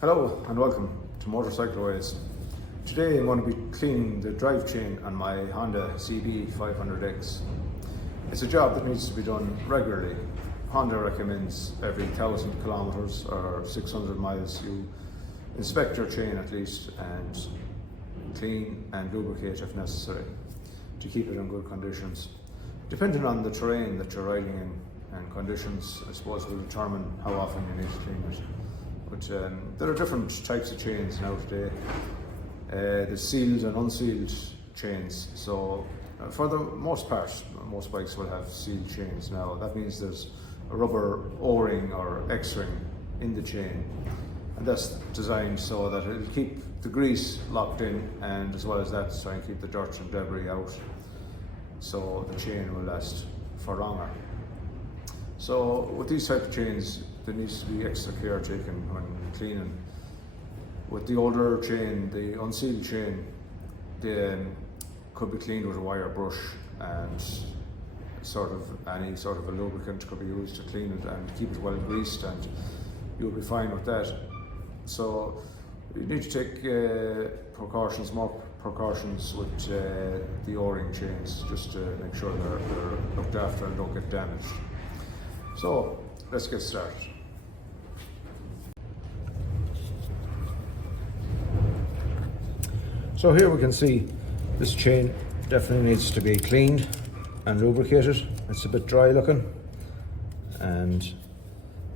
Hello and welcome to Motorcycle Ways. Today I'm going to be cleaning the drive chain on my Honda CB 500X. It's a job that needs to be done regularly. Honda recommends every 1,000 kilometers or 600 miles you inspect your chain at least and clean and lubricate if necessary to keep it in good conditions. Depending on the terrain that you're riding in and conditions, I suppose, will determine how often you need to clean it. But there are different types of chains now today. There's sealed and unsealed chains. So for the most part, most bikes will have sealed chains now. That means there's a rubber O-ring or X-ring in the chain. And that's designed so that it'll keep the grease locked in, and as well as that, try and keep the dirt and debris out, so the chain will last for longer. So with these type of chains, there needs to be extra care taken when cleaning. With the older chain, the unsealed chain, they could be cleaned with a wire brush, and any sort of a lubricant could be used to clean it and keep it well greased, and you'll be fine with that. So you need to take more precautions with the O-ring chains, just to make sure they're looked after and don't get damaged. So let's get started. So here we can see this chain definitely needs to be cleaned and lubricated. It's a bit dry looking and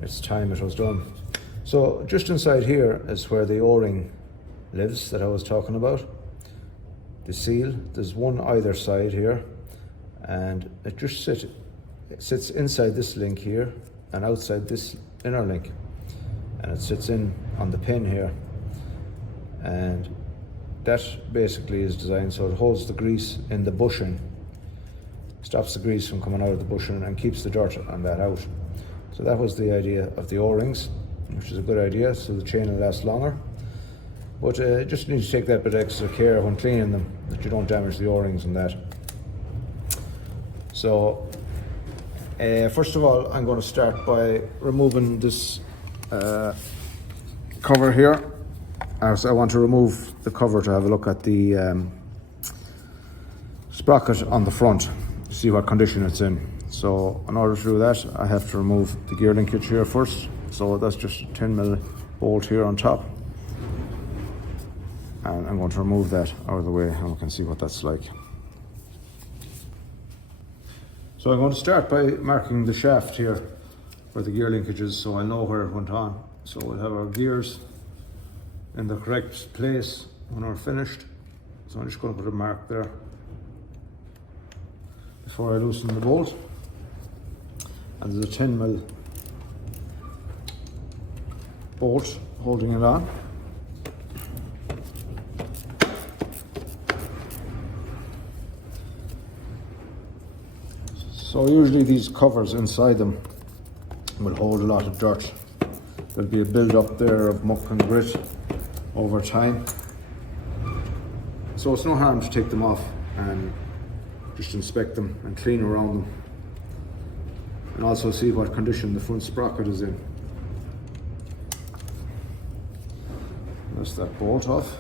it's time it was done. So just inside here is where the O-ring lives that I was talking about. The seal, there's one either side here, and it just sits inside this link here and outside this inner link, and it sits in on the pin here, and that basically is designed so it holds the grease in the bushing, stops the grease from coming out of the bushing and keeps the dirt on that out. So that was the idea of the O-rings, which is a good idea, so the chain will last longer. But just need to take that bit of extra care when cleaning them, that you don't damage the O-rings and that. So first of all, I'm going to start by removing this cover here. I want to remove the cover to have a look at the sprocket on the front, to see what condition it's in. So in order to do that, I have to remove the gear linkage here first. So that's just a 10mm bolt here on top. And I'm going to remove that out of the way and we can see what that's like. So I'm going to start by marking the shaft here where the gear linkage is, so I know where it went on. So we'll have our gears in the correct place when we're finished. So I'm just going to put a mark there before I loosen the bolt. And there's a 10mm bolt holding it on. So usually these covers inside them will hold a lot of dirt. There'll be a build up there of muck and grit over time. So it's no harm to take them off and just inspect them and clean around them. And also see what condition the front sprocket is in. That's that bolt off.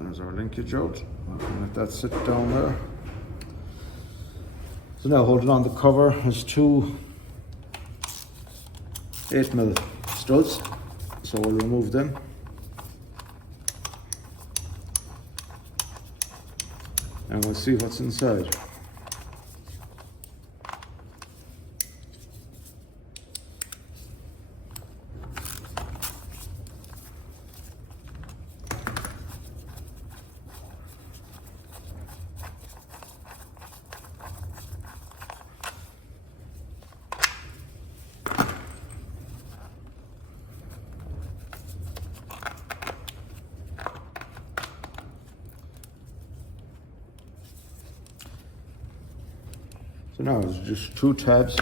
There's our linkage out. Let that sit down there. So now holding on the cover is two 8mm studs, so we'll remove them. And we'll see what's inside. So now it's just two tabs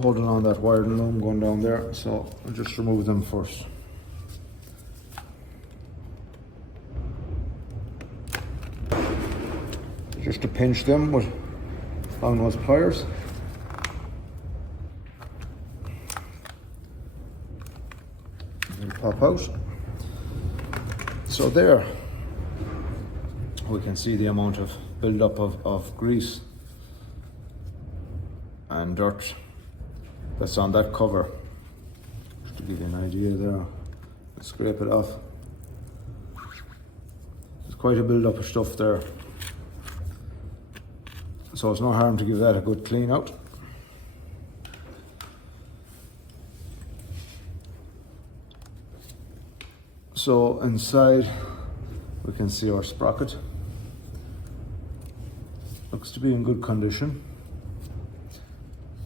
holding on that wiring loom going down there, so I'll just remove them first. Just to pinch them with long nose pliers. will pop out. So there we can see the amount of build-up of grease and dirt that's on that cover. Just to give you an idea there, let's scrape it off. There's quite a build-up of stuff there, so it's no harm to give that a good clean out. So inside we can see our sprocket. Looks to be in good condition.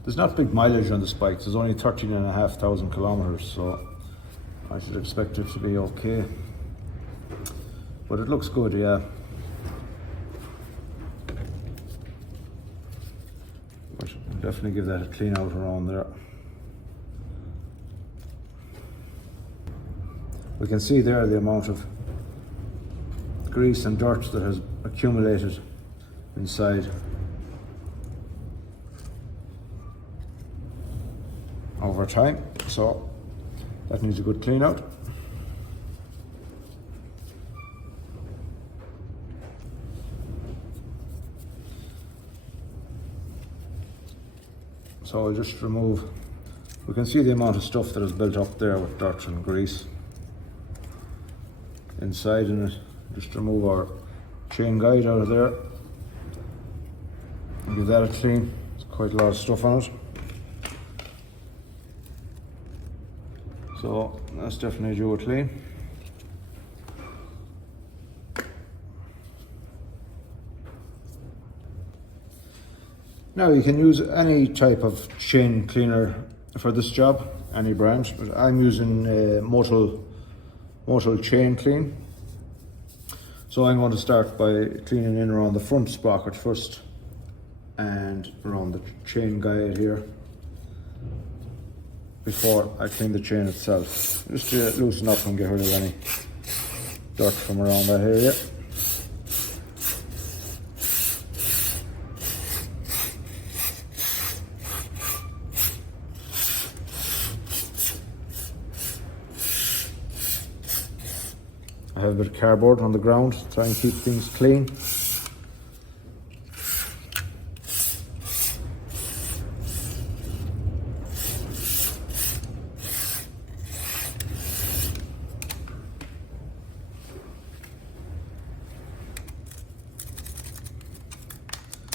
There's not big mileage on this bike. There's only 13,500 kilometers, so I should expect it to be okay. But it looks good, yeah. But I'll definitely give that a clean out around there. We can see there the amount of grease and dirt that has accumulated inside over time, so that needs a good clean out. So I'll just remove, we can see the amount of stuff that is built up there with dirt and grease inside in it. Just remove our chain guide out of there and give that a clean. There's quite a lot of stuff on it, so that's definitely due a clean. Now you can use any type of chain cleaner for this job, any brand, but I'm using Motul Chain Clean. So I'm going to start by cleaning in around the front sprocket first and around the chain guide here before I clean the chain itself, just to loosen up and get rid of any dirt from around that area. I have a bit of cardboard on the ground to try and keep things clean.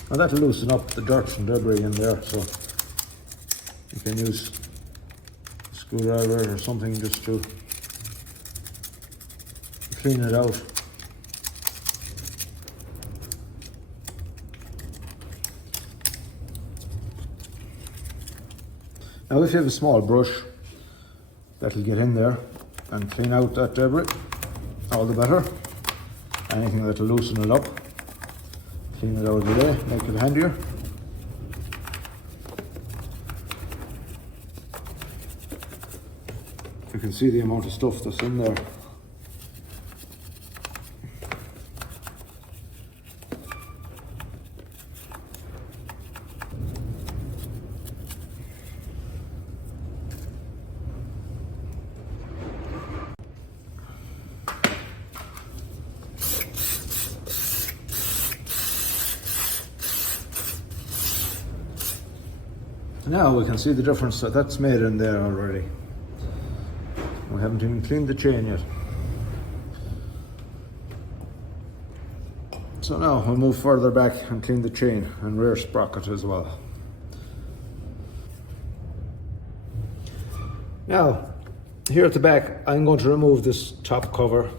Now that'll loosen up the dirt and debris in there, so you can use a screwdriver or something just to clean it out. Now if you have a small brush, that'll get in there and clean out that debris, all the better. Anything that'll loosen it up, clean it out of the way, make it handier. You can see the amount of stuff that's in there. Now we can see the difference that that's made in there already. We haven't even cleaned the chain yet. So now we'll move further back and clean the chain and rear sprocket as well. Now, here at the back, I'm going to remove this top cover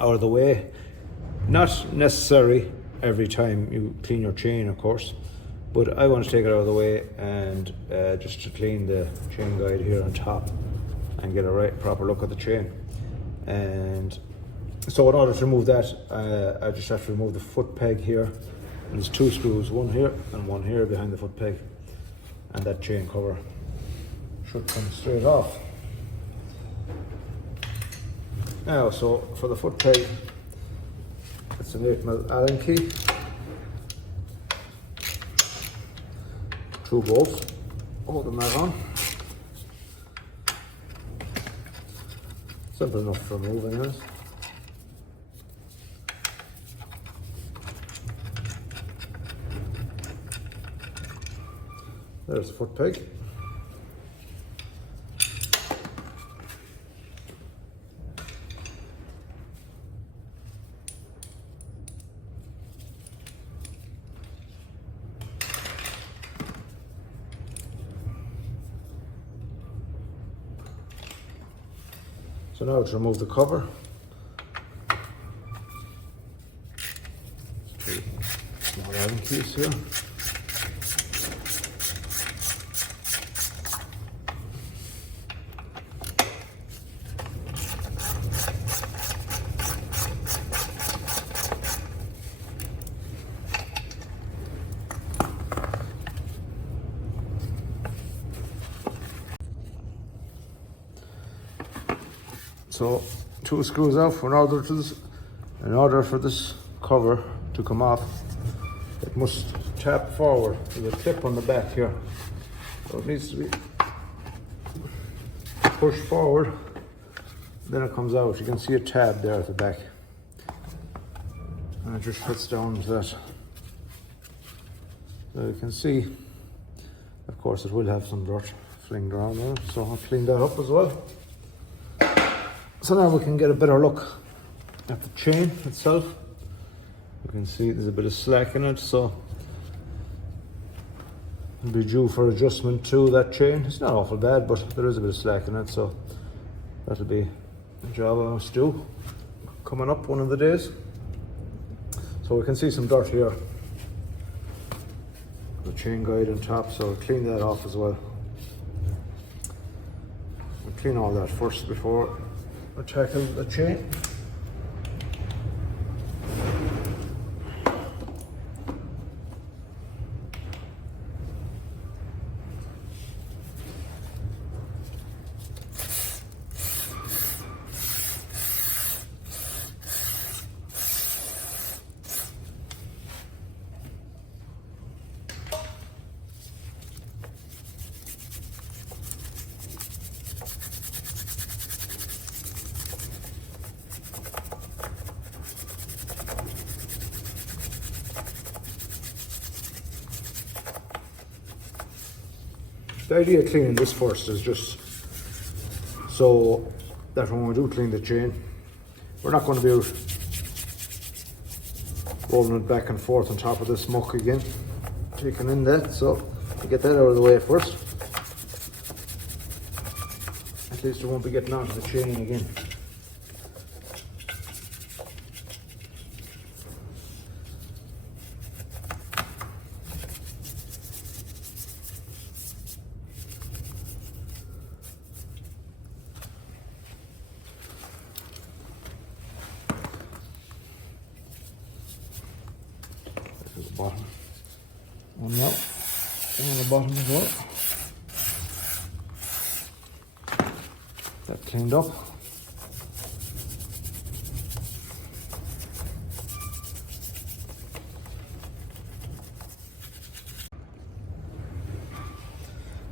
out of the way. Not necessary every time you clean your chain, of course, but I want to take it out of the way and just to clean the chain guide here on top and get a right proper look at the chain. And so in order to remove that, I just have to remove the foot peg here. And there's two screws, one here and one here behind the foot peg, and that chain cover should come straight off. Now, so for the foot peg, it's an 8mm Allen key, 2 bolts, hold them that on. Simple enough to remove anyways. There's the foot peg. So now to remove the cover. Small Allen keys here. So 2 screws out in order for this cover to come off. It must tap forward. There's a clip on the back here, so it needs to be pushed forward. Then it comes out. You can see a tab there at the back, and it just fits down to that. So you can see, of course, it will have some dirt flinged around there. So I'll clean that up as well. So now we can get a better look at the chain itself. You can see there's a bit of slack in it, so it'll be due for adjustment to that chain. It's not awful bad, but there is a bit of slack in it, so that'll be a job I must do coming up one of the days. So we can see some dirt here. The chain guide on top, so I'll clean that off as well. We'll clean all that first before I tackle the chain. The idea of cleaning this first is just so that when we do clean the chain, we're not going to be rolling it back and forth on top of this muck again, taking in that. So we get that out of the way first. At least we won't be getting onto the chain again. The bottom one now, on the bottom as well. That cleaned up.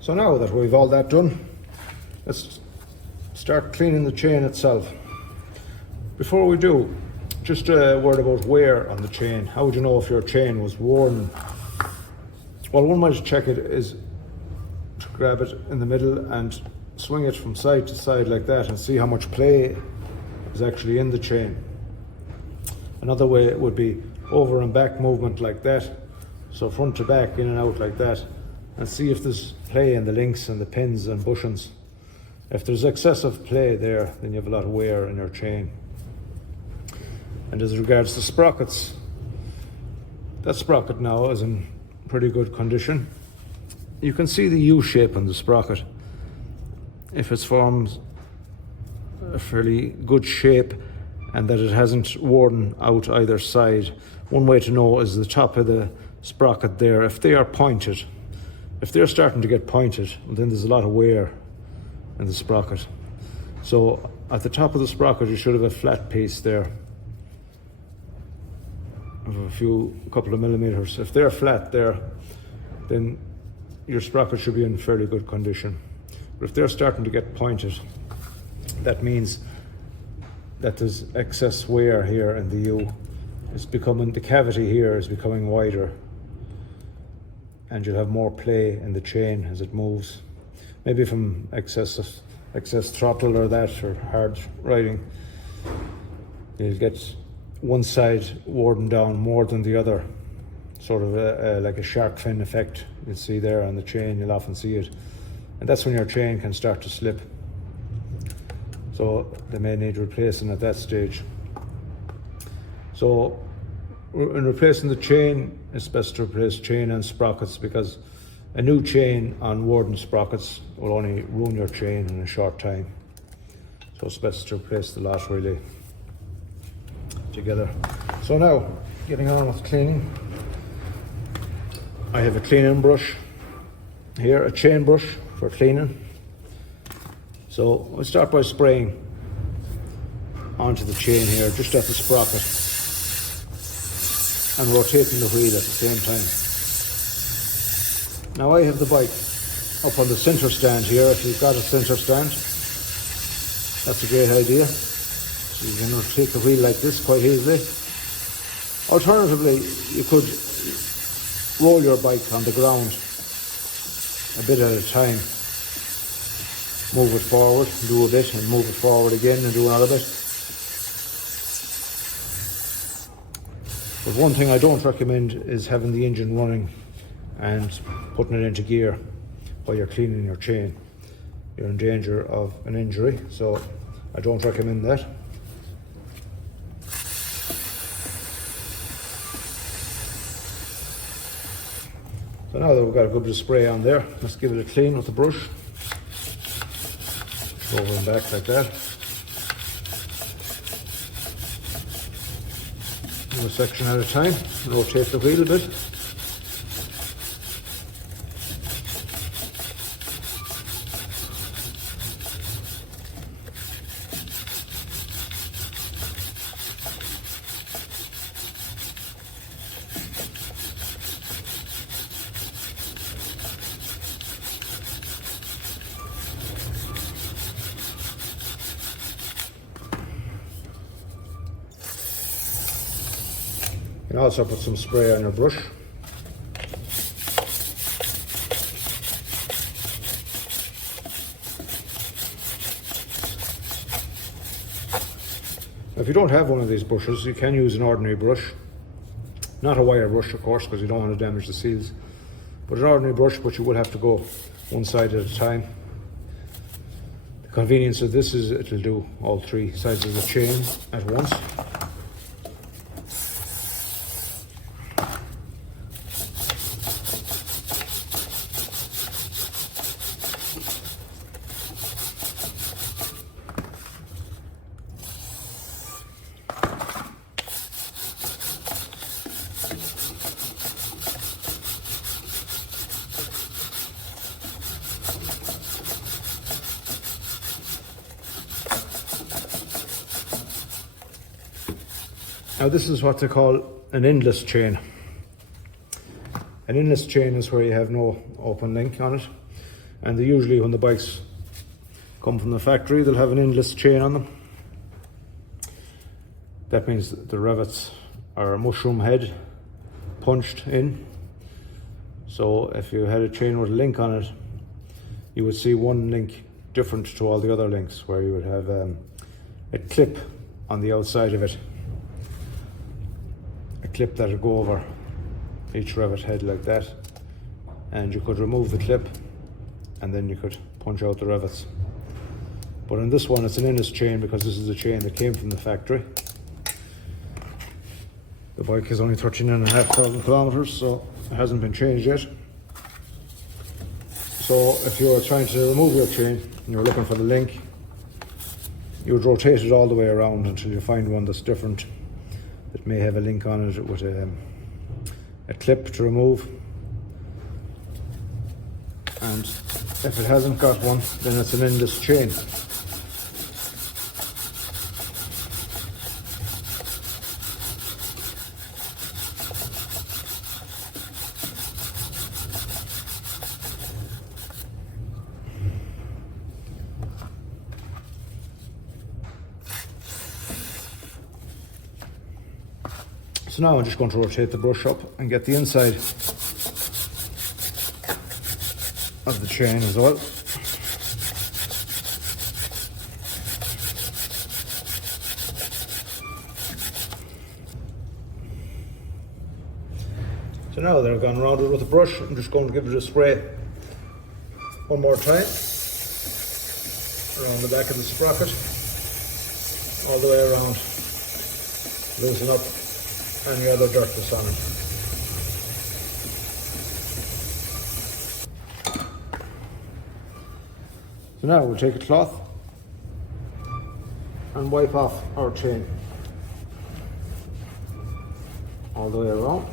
So now that we've all that done, let's start cleaning the chain itself. Before we do, just a word about wear on the chain. How would you know if your chain was worn? Well, one way to check it is to grab it in the middle and swing it from side to side like that and see how much play is actually in the chain. Another way would be over and back movement like that. So front to back, in and out like that, and see if there's play in the links and the pins and bushings. If there's excessive play there, then you have a lot of wear in your chain. And as regards the sprockets, that sprocket now is in pretty good condition. You can see the U shape on the sprocket. If it's formed a fairly good shape and that it hasn't worn out either side, one way to know is the top of the sprocket there. If they are pointed, if they're starting to get pointed, well, then there's a lot of wear in the sprocket. So at the top of the sprocket, you should have a flat piece there of a couple of millimeters. If they're flat there, then your sprocket should be in fairly good condition. But if they're starting to get pointed, that means that there's excess wear here in the U. The cavity here is becoming wider, and you'll have more play in the chain as it moves. Maybe from excess throttle or that, or hard riding. You'll get one side worn down more than the other. Sort of like a shark fin effect you'll see there on the chain. You'll often see it, and that's when your chain can start to slip, so they may need replacing at that stage. So in replacing the chain, it's best to replace chain and sprockets, because a new chain on worn sprockets will only ruin your chain in a short time. So it's best to replace the lot really together. So now, getting on with cleaning. I have a cleaning brush here, a chain brush for cleaning. So we'll start by spraying onto the chain here, just at the sprocket, and rotating the wheel at the same time. Now I have the bike up on the center stand here. If you've got a center stand, that's a great idea. So you can rotate the wheel like this quite easily. Alternatively, you could roll your bike on the ground a bit at a time. Move it forward, do a bit, and move it forward again and do another bit. But one thing I don't recommend is having the engine running and putting it into gear while you're cleaning your chain. You're in danger of an injury, so I don't recommend that. So now that we've got a good bit of spray on there, let's give it a clean with the brush. Over and back like that. Do a section at a time, rotate the wheel a bit. You can also put some spray on your brush. If you don't have one of these brushes, you can use an ordinary brush. Not a wire brush, of course, because you don't want to damage the seals. But an ordinary brush, but you will have to go one side at a time. The convenience of this is it'll do all three sides of the chain at once. Now this is what they call an endless chain. An endless chain is where you have no open link on it, and they usually, when the bikes come from the factory, they'll have an endless chain on them. That means the rivets are a mushroom head punched in. So if you had a chain with a link on it, you would see one link different to all the other links, where you would have a clip on the outside of it. A clip that would go over each rivet head like that, and you could remove the clip and then you could punch out the rivets. But in this one, it's an endless chain because this is a chain that came from the factory. The bike is only 13,500 kilometers, so it hasn't been changed yet. So if you're trying to remove your chain and you're looking for the link, you would rotate it all the way around until you find one that's different, that may have a link on it with a clip to remove. And if it hasn't got one, then it's an endless chain. So now I'm just going to rotate the brush up and get the inside of the chain as well. So now that I've gone around it with a brush, I'm just going to give it a spray one more time around the back of the sprocket, all the way around, loosen up any other dirt that's on it. So now we'll take a cloth and wipe off our chain all the way around.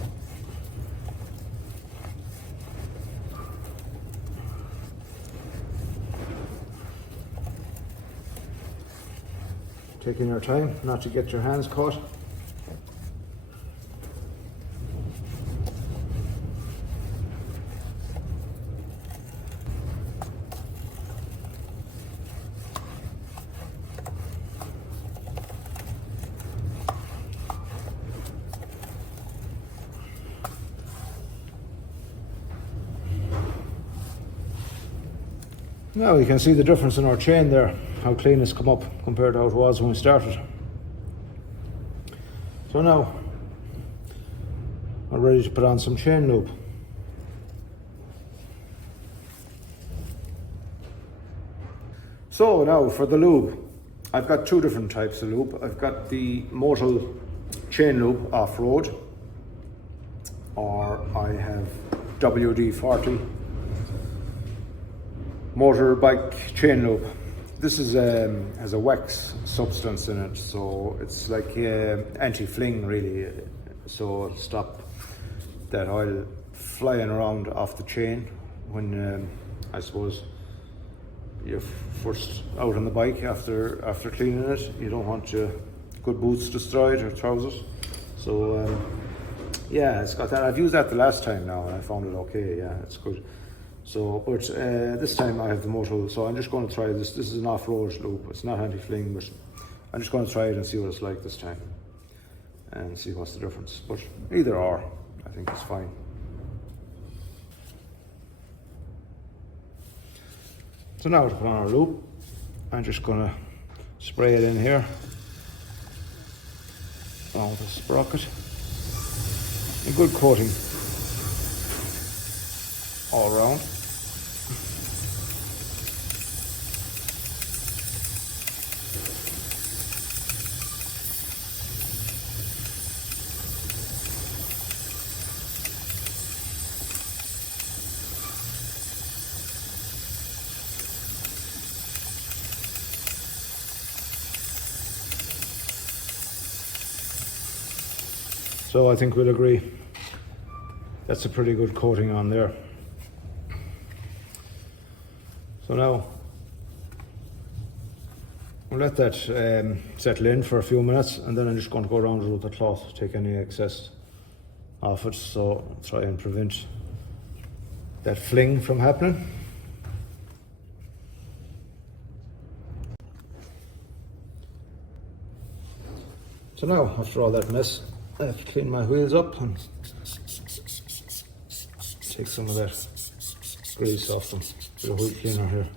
Taking your time not to get your hands caught. Now you can see the difference in our chain there, how clean it's come up compared to how it was when we started. So now I'm ready to put on some chain lube. So now for the lube, I've got two different types of lube. I've got the Motul chain lube off-road, or I have WD-40 motorbike chain lube. This is has a wax substance in it, so it's like anti-fling really, so it'll stop that oil flying around off the chain when I suppose you're first out on the bike after cleaning it. You don't want your good boots destroyed or trousers, so yeah, it's got that. I've used that the last time now and I found it okay. Yeah, it's good. So, but this time I have the Motul, so I'm just going to try this. This is an off-road loop. It's not anti-fling, but I'm just going to try it and see what it's like this time, and see what's the difference. But either or, I think it's fine. So now to put on our loop, I'm just going to spray it in here along with the sprocket. A good coating all around. So I think we'll agree that's a pretty good coating on there. So now we'll let that settle in for a few minutes, and then I'm just going to go around it with the cloth, take any excess off it, so try and prevent that fling from happening. So now, after all that mess, I have to clean my wheels up and take some of that grease off them with a wheel cleaner here.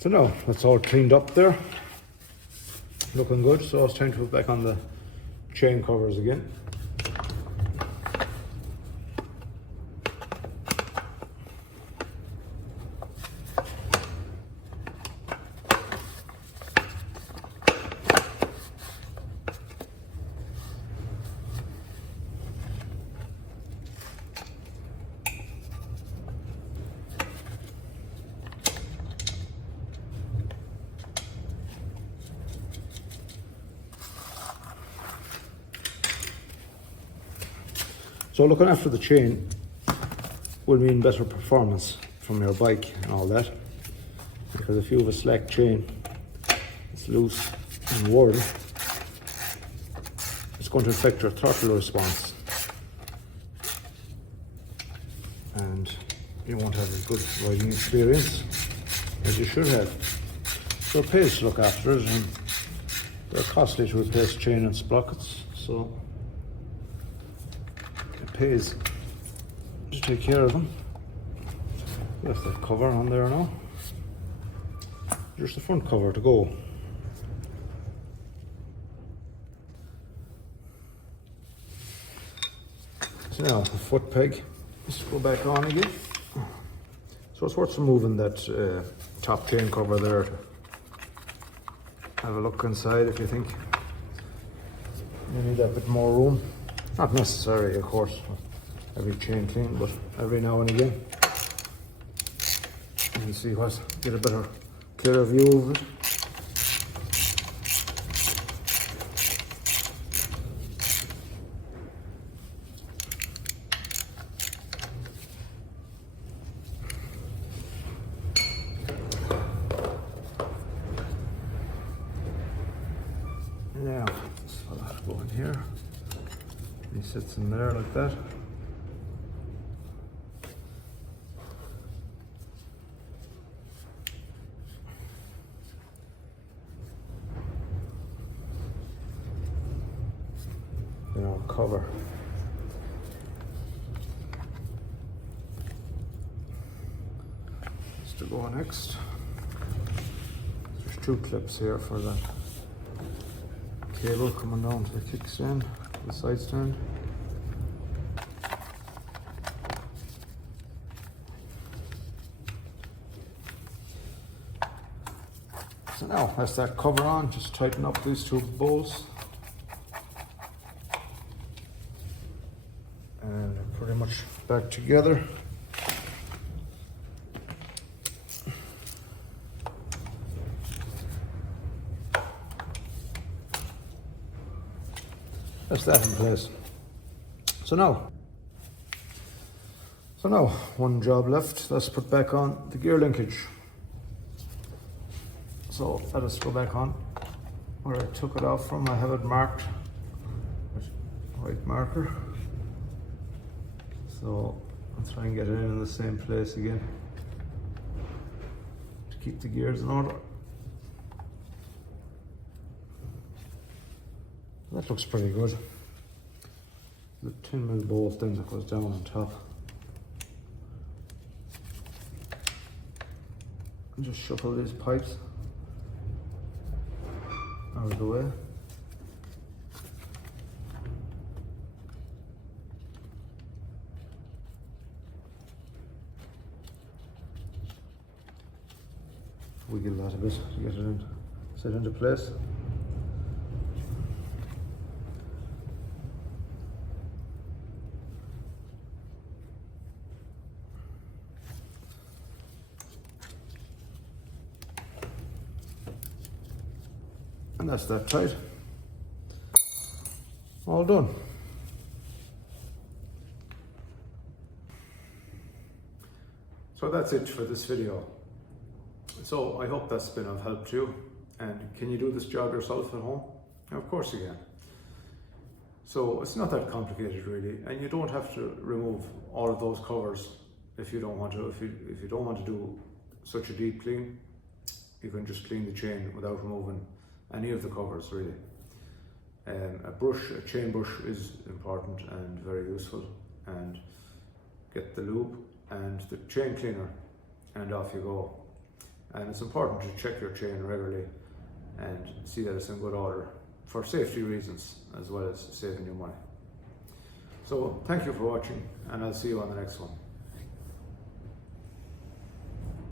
So now that's all cleaned up there, looking good. So it's time to put back on the chain covers again. So looking after the chain will mean better performance from your bike and all that. because if you have a slack chain, it's loose and worn, it's going to affect your throttle response, and you won't have as good riding experience as you should have. So it pays to look after it, and they're costly to replace chain and sprockets, so it pays to take care of them. There's the cover on there now. There's the front cover to go. So now the foot peg is to go back on again. So it's worth removing that top chain cover there. Have a look inside if you think you need a bit more room. Not necessary, of course, every chain clean, but every now and again. You can see what, get a better, clearer view of it. Now, this fella will go in here. He sits in there like that. Then I'll cover. Just to go next. There's two clips here for the cable coming down to the kickstand, the side stand. So now, that's that cover on, just tighten up these two bolts. And they're pretty much back together. That's that in place. So now one job left. Let's put back on the gear linkage. So let us go back on where I took it off from. I have it marked with white marker. So I'll try and get it in the same place again to keep the gears in order. That looks pretty good. The 10mm bolt then that goes down on top. And just shuffle these pipes out of the way. Wiggle that a bit to get it in, set into place. And that's that tight. All done. So that's it for this video. So I hope that's been of help to you. And can you do this job yourself at home? Of course you can. So it's not that complicated really, and you don't have to remove all of those covers if you don't want to. If you don't want to do such a deep clean, you can just clean the chain without removing any of the covers really. A chain brush is important and very useful, and get the lube and the chain cleaner and off you go. And it's important to check your chain regularly and see that it's in good order for safety reasons as well as saving you money. So thank you for watching, and I'll see you on the next one.